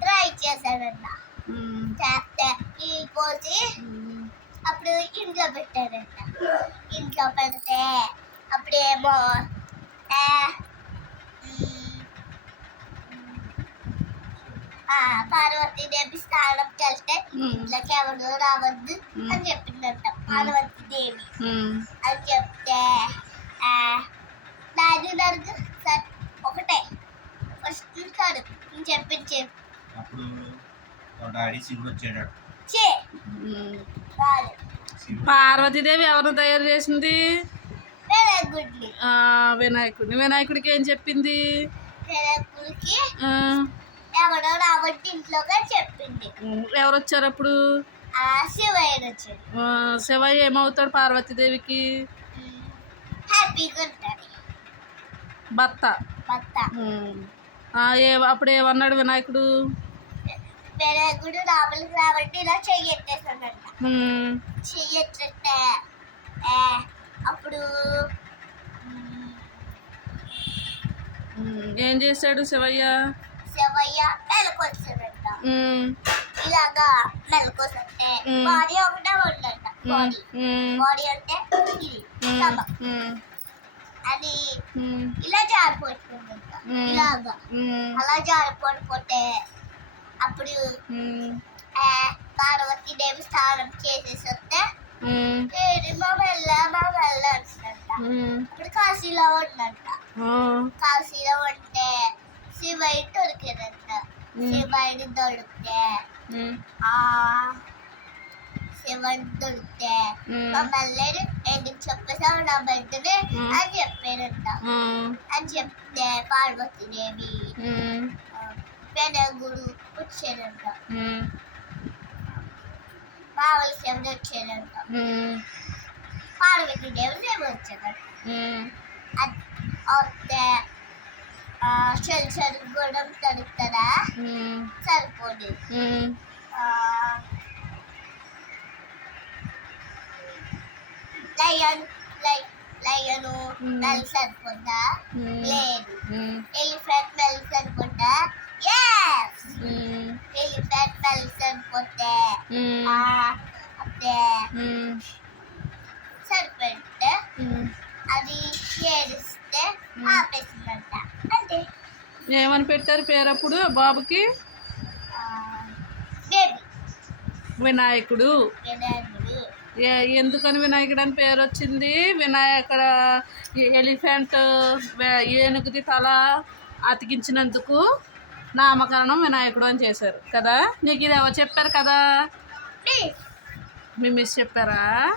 Try చేశాడంట చేస్తే ఈ పోసి అప్పుడు ఇంట్లో పెట్టాడంట ఇంట్లో పెడితే అప్పుడేమో పార్వతీదేవి స్నానంకి వెళ్తే ఉమ్, ఇంట్లోకి ఎవరు రావద్దు అని చెప్పిందంట. పార్వతీదేవి ఉమ్, అని చెప్తే చెప్పించే అప్పుడు డాడీ శివుడు వచ్చాడు పార్వతీదేవి ఎవరు తయారు చేసింది? వినాయకుడిని. ఆ, వినాయకుడిని. వినాయకుడికి ఏం చెప్పింది? ఎవరో రావద్దు ఇంట్లోగా చెప్పింది. ఉమ్, ఎవరు వచ్చారు అప్పుడు? ఆ శివయ్య వచ్చాడు. ఆ, శివయ్య ఏమవుతాడు పార్వతీదేవికి? హ్యాపీగా ఉంటాడు. భర్త. భర్త. ఏ అప్పుడు ఏమన్నాడు వినాయకుడు? వినాయకుడు రాములకి రాబట్టి ఇలా చెయ్యెట్టేసాడంట ఉమ్, చెయ్యెట్టే అప్పుడు ఏం చేశాడు శివయ్య? శివయ్య మెలకొచ్చాడంట. ఇలాగా మెలకొస్తే. బాడీ ఒకటే ఉమ్, బాడీ బాడీ అంటే ఇది అది ఇలా జారిపోతుందంట మ్మ్. ఇలాగా. అలా జారిపోతే అప్పుడు ఉమ్, ఆ, పార్వతీదేవి స్నానం చేసేసి వస్తే ఉమ్, "ఏడి మా వెళ్ళ మా వెళ్ళ అంటుందంట. అప్పుడు కాశీలో ఉందంట. కాశీలో ఉంటే శివయ్య దొరికేదంట. శివయ్యని దొరికితే శివయ్య దొరికితే మ్మ్. మా మళ్ళీ ఎందుకు చెప్పేసావు నా మ్మ్. అని చెప్పారంట. అని చెప్తే పార్వతీదేవి పెనగుడు ఉమ్, కావలసిన వచ్చాడంట ఉమ్, పార్వతీదేవి ఉమ్, అది వస్తే చెల్ చెల్ గొడవ తడుపుతారా ఉమ్, సరిపోదు. లయన్ లయను మ్మ్. మెల్ సరిపోద్దా మ్మ్. లేదు ఎలిఫెంట్ మెల్ సరిపోద్దా ఎస్ ఎలిఫెంట్ మెల్ సరిపోతే ఉమ్, ఆ, అప్పుడే సరిపెడితే. అది ఏడిస్తే ఆపేసిందంట అంటే ఏమని పెట్టారు పేరు అప్పుడు బాబుకి? బేబీ వినాయకుడు. వినాయకుడు. ఎందుకని వినాయకుడు అని పేరు వచ్చింది. వినాయకుడ ఎలిఫెంట్ ఏనుగుది తల అతికించినందుకు నామకరణం వినాయకుడు అని చేశారు. కదా? నీకు ఇది ఎవరు చెప్పారు కదా? మీ మిస్ చెప్పారా?